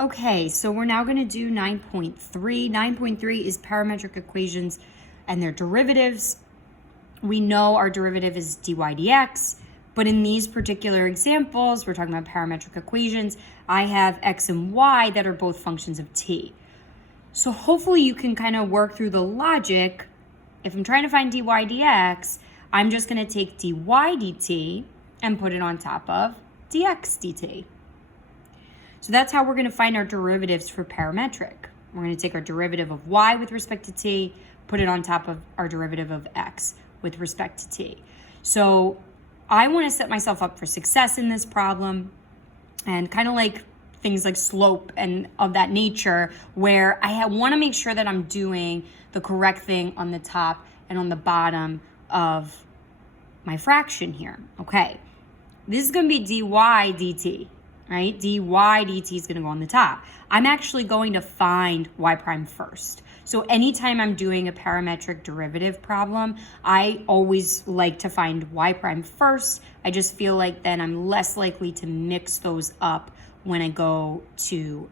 Okay, so we're now going to do 9.3. 9.3 is parametric equations and their derivatives. We know our derivative is dy dx, but in these particular examples, we're talking about parametric equations. I have x and y that are both functions of t. So hopefully you can kind of work through the logic. If I'm trying to find dy dx, I'm just going to take dy dt and put it on top of dx dt. So that's how we're going to find our derivatives for parametric. We're going to take our derivative of y with respect to t, put it on top of our derivative of x with respect to t. So I want to set myself up for success in this problem, and kind of like things like slope and of that nature, where I want to make sure that I'm doing the correct thing on the top and on the bottom of my fraction here. Okay, this is going to be dy dt. Right? dy dt is going to go on the top. I'm actually going to find y prime first. So anytime I'm doing a parametric derivative problem, I always like to find y prime first. I just feel like then I'm less likely to mix those up when I go to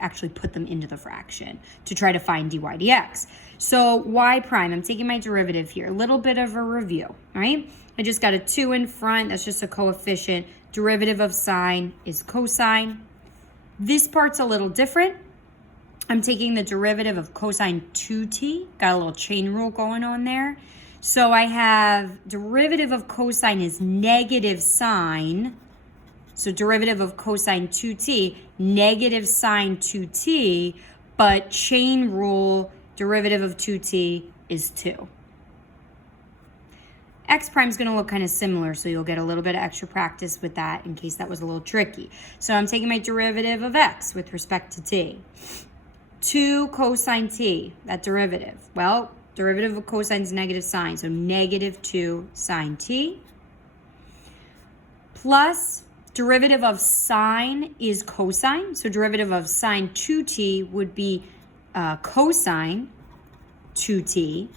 actually put them into the fraction to try to find dy dx. So y prime, I'm taking my derivative here. A little bit of a review, right? I just got a 2 in front. That's just a coefficient. Derivative of sine is cosine. This part's a little different. I'm taking the derivative of cosine 2t. Got a little chain rule going on there. So I have derivative of cosine is negative sine. So derivative of cosine 2t, negative sine 2t, but chain rule, derivative of 2t is 2. X prime is going to look kind of similar, so you'll get a little bit of extra practice with that in case that was a little tricky. So I'm taking my derivative of x with respect to t. 2 cosine t, that derivative. Well, derivative of cosine is negative sine, so negative 2 sine t. Plus derivative of sine is cosine, so derivative of sine 2t would be cosine 2t,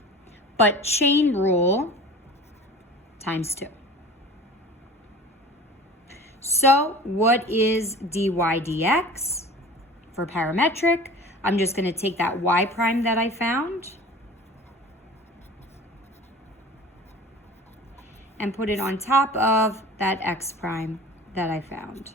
but chain rule times 2. So what is dy dx for parametric? I'm just going to take that y prime that I found and put it on top of that x prime that I found.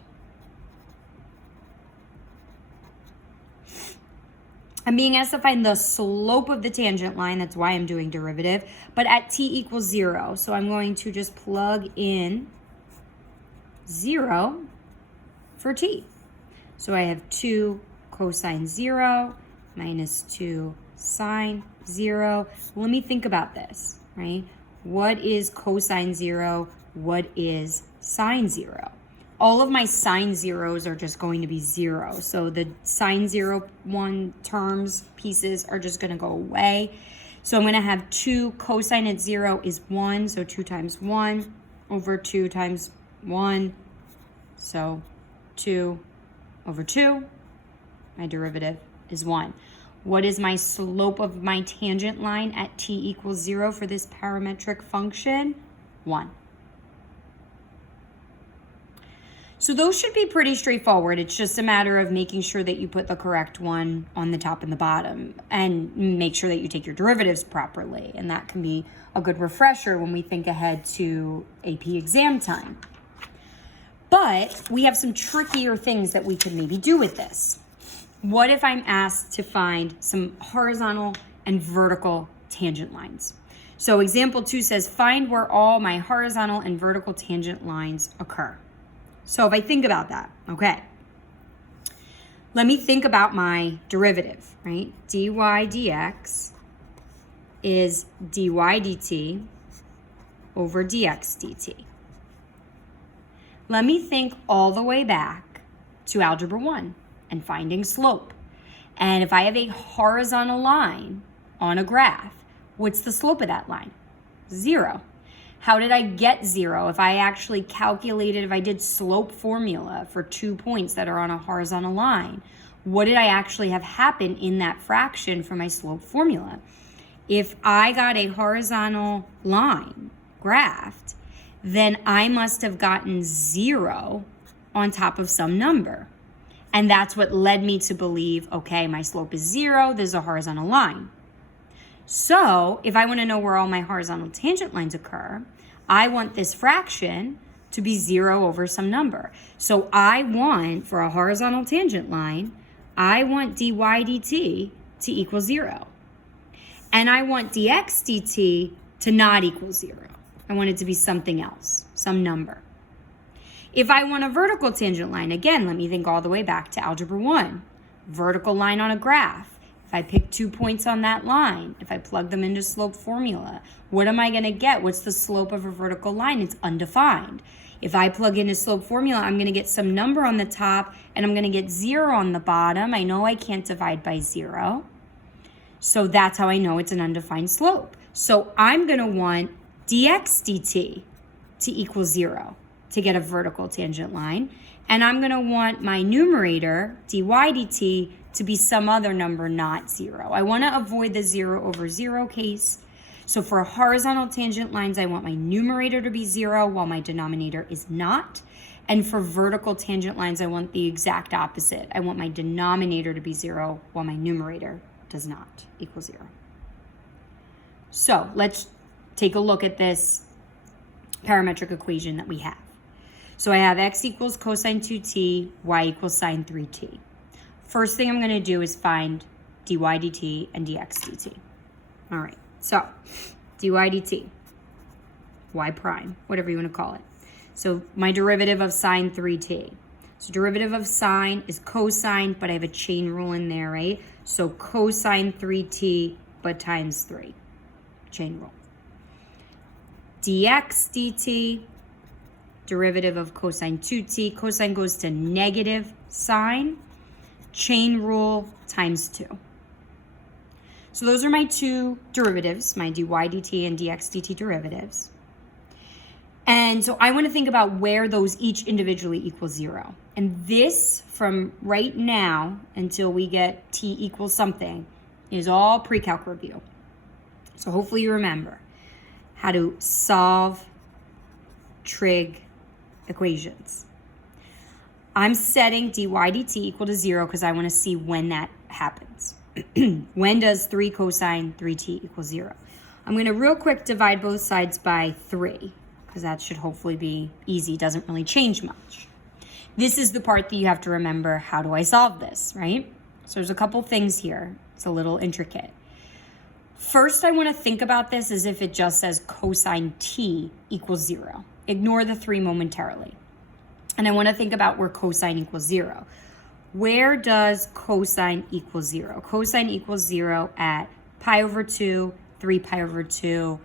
I'm being asked to find the slope of the tangent line. That's why I'm doing derivative. But at t equals 0. So I'm going to just plug in 0 for t. So I have 2 cosine 0 minus 2 sine 0. Let me think about this, right? What is cosine 0? What is sine 0? All of my sine zeros are just going to be 0. So the sine 0, 1 terms, pieces are just going to go away. So I'm going to have 2 cosine at 0 is 1. So 2 times 1 over 2 times 1. So 2 over 2. My derivative is 1. What is my slope of my tangent line at t equals 0 for this parametric function? 1. So those should be pretty straightforward. It's just a matter of making sure that you put the correct one on the top and the bottom and make sure that you take your derivatives properly. And that can be a good refresher when we think ahead to AP exam time. But we have some trickier things that we can maybe do with this. What if I'm asked to find some horizontal and vertical tangent lines? So example 2 says, find where all my horizontal and vertical tangent lines occur. So if I think about that, okay, let me think about my derivative, right? dy dx is dy dt over dx dt. Let me think all the way back to algebra 1 and finding slope. And if I have a horizontal line on a graph, what's the slope of that line? 0. How did I get 0? If I actually calculated, if I did slope formula for 2 points that are on a horizontal line, what did I actually have happen in that fraction for my slope formula? If I got a horizontal line graphed, then I must have gotten 0 on top of some number. And that's what led me to believe, okay, my slope is 0, there's a horizontal line. So if I want to know where all my horizontal tangent lines occur, I want this fraction to be 0 over some number. So I want, for a horizontal tangent line, I want dy dt to equal 0. And I want dx dt to not equal 0. I want it to be something else, some number. If I want a vertical tangent line, again, let me think all the way back to algebra 1. Vertical line on a graph. If I pick 2 points on that line, if I plug them into slope formula, what am I going to get? What's the slope of a vertical line? It's undefined. If I plug in a slope formula, I'm going to get some number on the top and I'm going to get 0 on the bottom. I know I can't divide by 0. So that's how I know it's an undefined slope. So I'm going to want dx dt to equal 0 to get a vertical tangent line. And I'm going to want my numerator, dy dt, to be some other number, not 0. I want to avoid the 0 over 0 case. So for horizontal tangent lines, I want my numerator to be 0 while my denominator is not. And for vertical tangent lines, I want the exact opposite. I want my denominator to be 0 while my numerator does not equal 0. So let's take a look at this parametric equation that we have. So I have x equals cosine 2t, y equals sine 3t. First thing I'm going to do is find dy dt and dx dt. All right, so dy dt, y prime, whatever you want to call it. So my derivative of sine 3t. So derivative of sine is cosine, but I have a chain rule in there, right? So cosine 3t, but times 3, chain rule. dx dt, derivative of cosine 2t. Cosine goes to negative sine, chain rule times 2. So those are my two derivatives, my dy dt and dx dt derivatives. And so I want to think about where those each individually equal 0. And this, from right now until we get t equals something, is all pre-calc review. So hopefully you remember how to solve trig equations. I'm setting dy dt equal to 0 because I want to see when that happens. When does 3 cosine 3t equal 0? I'm going to real quick divide both sides by 3 because that should hopefully be easy. Doesn't really change much. This is the part that you have to remember. How do I solve this, right? So there's a couple things here. It's a little intricate. First, I want to think about this as if it just says cosine t equals 0. Ignore the 3 momentarily. And I want to think about where cosine equals 0. Where does cosine equal 0? Cosine equals 0 at pi over 2, 3 pi over 2,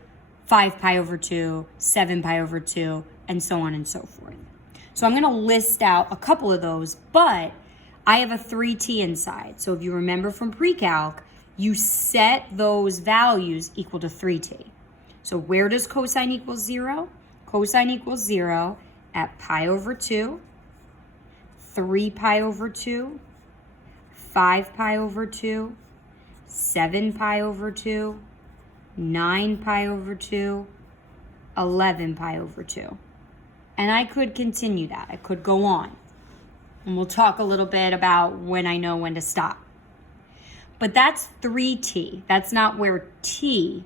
5 pi over 2, 7 pi over 2, and so on and so forth. So I'm going to list out a couple of those, but I have a 3t inside. So if you remember from pre-calc, you set those values equal to 3t. So where does cosine equal 0? Cosine equals 0 at pi over 2, 3 pi over 2, 5 pi over 2, 7 pi over 2, 9 pi over 2, 11 pi over 2. And I could continue that. I could go on. And we'll talk a little bit about when I know when to stop. But that's 3t. That's not where t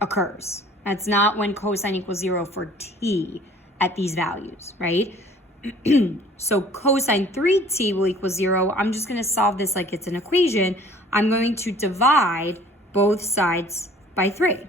occurs. That's not when cosine equals 0 for t at these values, right? So cosine 3t will equal 0. I'm just going to solve this like it's an equation. I'm going to divide both sides by 3.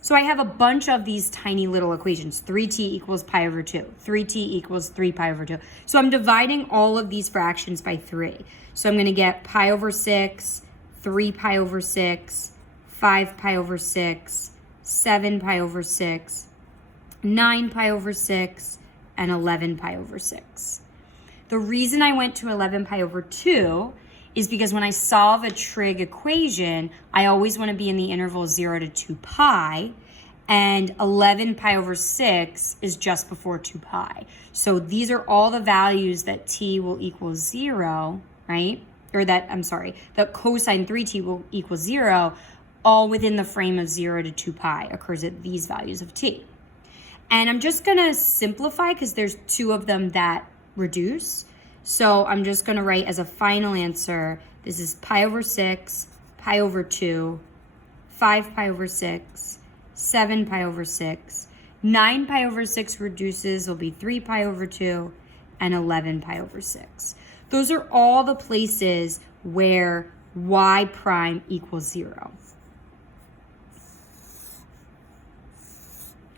So I have a bunch of these tiny little equations. 3t equals pi over 2. 3t equals 3 pi over 2. So I'm dividing all of these fractions by 3. So I'm going to get pi over 6, 3 pi over 6, 5 pi over 6, 7 pi over 6, 9 pi over 6, and 11 pi over 6. The reason I went to 11 pi over 2 is because when I solve a trig equation, I always want to be in the interval 0 to 2 pi, and 11 pi over 6 is just before 2 pi. So these are all the values that t will equal 0, right? Or that cosine 3t will equal 0, all within the frame of 0 to 2 pi occurs at these values of t. And I'm just going to simplify because there's 2 of them that reduce. So I'm just going to write as a final answer, this is pi over 6, pi over 2, 5 pi over 6, 7 pi over 6. 9 pi over 6 reduces will be 3 pi over 2, and 11 pi over 6. Those are all the places where y prime equals 0.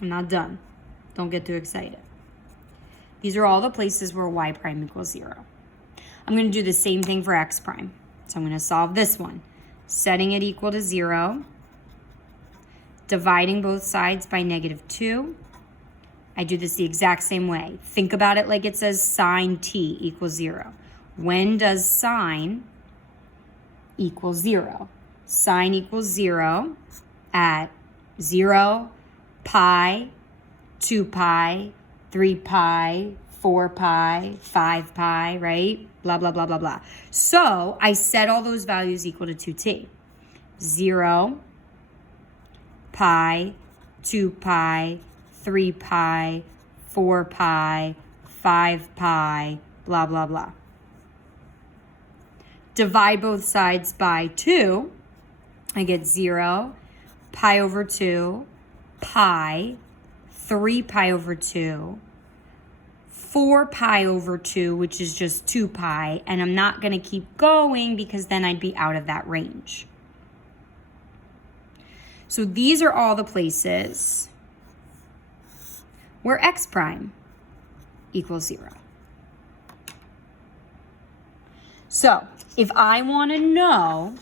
I'm not done. Don't get too excited. These are all the places where y prime equals 0. I'm going to do the same thing for x prime. So I'm going to solve this one. Setting it equal to 0. Dividing both sides by -2. I do this the exact same way. Think about it like it says sine t equals 0. When does sine equal 0? Sine equals 0 at 0, pi, 2 pi, 3 pi, 4 pi, 5 pi, right? Blah, blah, blah, blah, blah. So I set all those values equal to 2t. 0, pi, 2 pi, 3 pi, 4 pi, 5 pi, blah, blah, blah. Divide both sides by 2. I get 0, pi over 2, pi, 3 pi over 2, 4 pi over 2, which is just 2 pi, and I'm not going to keep going because then I'd be out of that range. So these are all the places where x prime equals 0. So if I want to know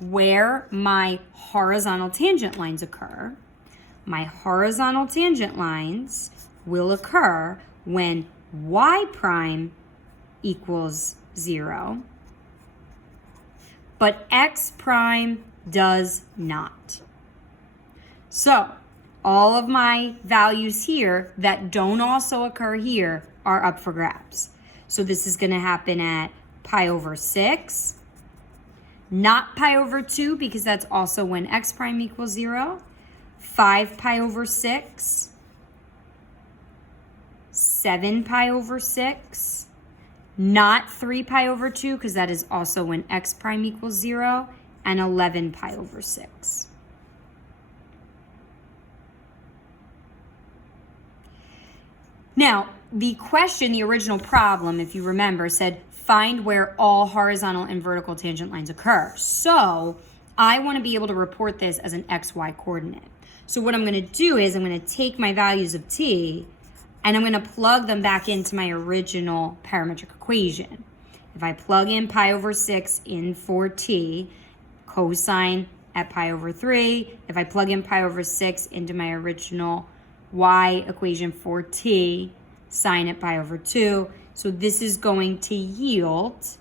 where my horizontal tangent lines occur, my horizontal tangent lines will occur when y prime equals 0, but x prime does not. So all of my values here that don't also occur here are up for grabs. So this is going to happen at pi over 6, not pi over 2 because that's also when x prime equals 0, 5 pi over 6, 7 pi over 6, not 3 pi over 2 because that is also when x prime equals 0, and 11 pi over 6. Now, the question, the original problem, if you remember, said find where all horizontal and vertical tangent lines occur. So I want to be able to report this as an xy coordinate. So what I'm going to do is I'm going to take my values of t and I'm going to plug them back into my original parametric equation. If I plug in pi over 6 in for t, cosine at pi over 3. If I plug in pi over 6 into my original y equation for t, sine at pi over 2. So this is going to yield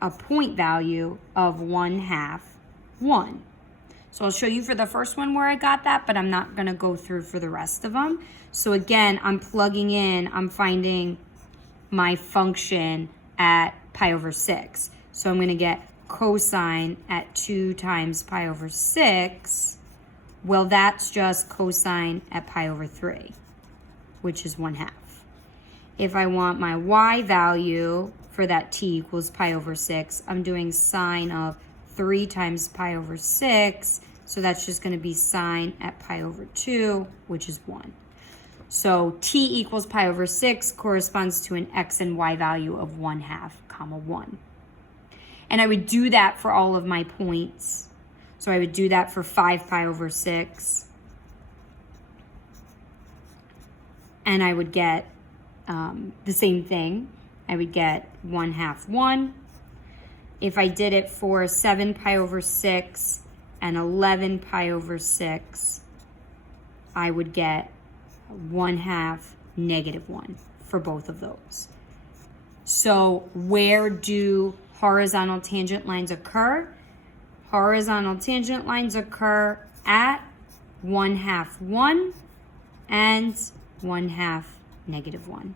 a point value of 1/2, 1. So I'll show you for the first one where I got that, but I'm not going to go through for the rest of them. So again, I'm plugging in, I'm finding my function at pi over 6. So I'm going to get cosine at 2 times pi over 6. Well, that's just cosine at pi over 3, which is 1/2. If I want my y value for that t equals pi over 6, I'm doing sine of 3 times pi over 6. So that's just going to be sine at pi over 2, which is 1. So t equals pi over 6 corresponds to an x and y value of 1/2, 1. And I would do that for all of my points. So I would do that for 5 pi over 6. And I would get the same thing. I would get 1/2, 1. If I did it for 7 pi over 6 and 11 pi over 6, I would get 1/2, -1 for both of those. So where do horizontal tangent lines occur? Horizontal tangent lines occur at 1/2, 1 and 1/2, -1.